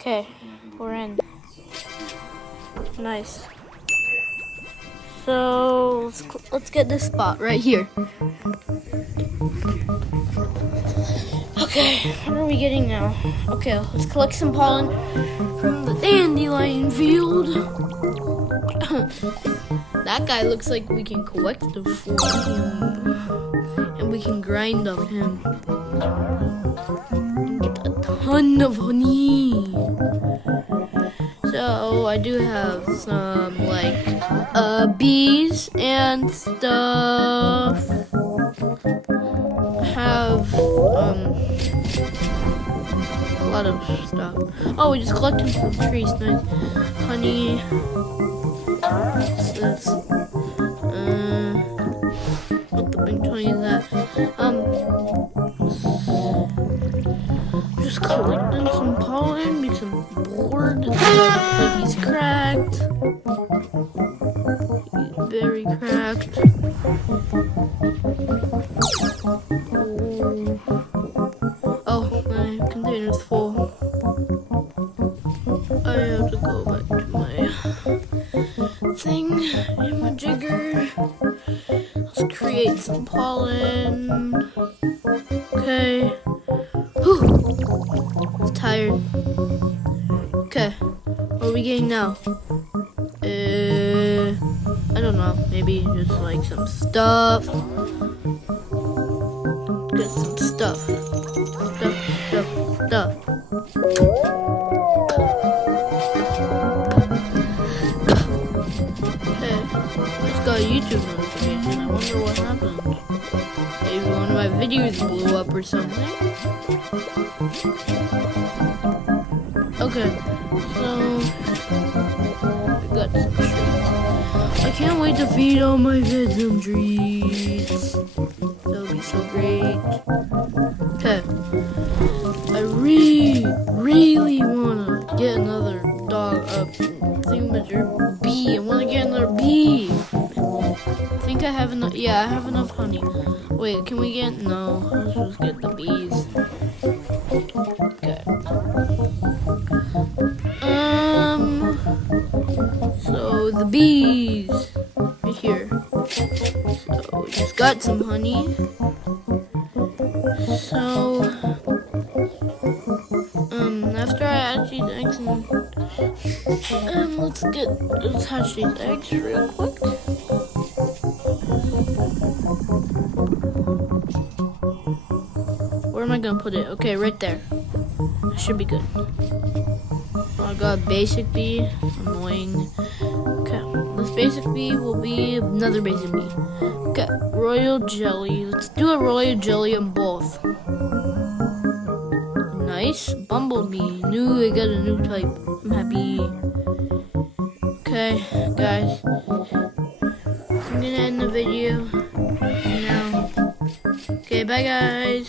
Okay, we're in. Nice. So let's get this spot right here. Okay, what are we getting now? Okay, let's collect some pollen from the dandelion field. That guy looks like we can collect the for him, and we can grind of him. Get a ton of honey. So I do have some bees and stuff. Have a lot of stuff. Oh, we just collected from trees. Nice honey. What's this? What the big toy is that? Just collecting some pollen because I'm bored. Like he's cracked. He's very cracked. Oh, my container's full. I have to go back to my thing in my jigger. Let's create some pollen. Okay. Whew. I'm tired. Okay. What are we getting now? I don't know. Maybe just like some stuff. Get some stuff. Stuff. Okay. Just got a YouTube notification. I wonder what happened. Maybe one of my videos blew up or something. Okay. So I got some treats. I can't wait to feed all my kids some treats. That'll be so great. Okay. I really wanna get another dog bee. I wanna get another bee. I think I have enough. Yeah, I have enough honey. Wait, can we get? No, let's just get the bees. Okay. So the bees right here. So we just got some honey. So after I hatch these eggs and let's hatch these eggs real quick. Where am I gonna put it? Okay, right there. That should be good. I got a basic bee. Annoying. Okay, this basic bee will be another basic bee. Okay, royal jelly. Let's do a royal jelly on both. Nice. Bumblebee. I got a new type. I'm happy. Okay, guys. I'm gonna end the video now. Okay, bye guys.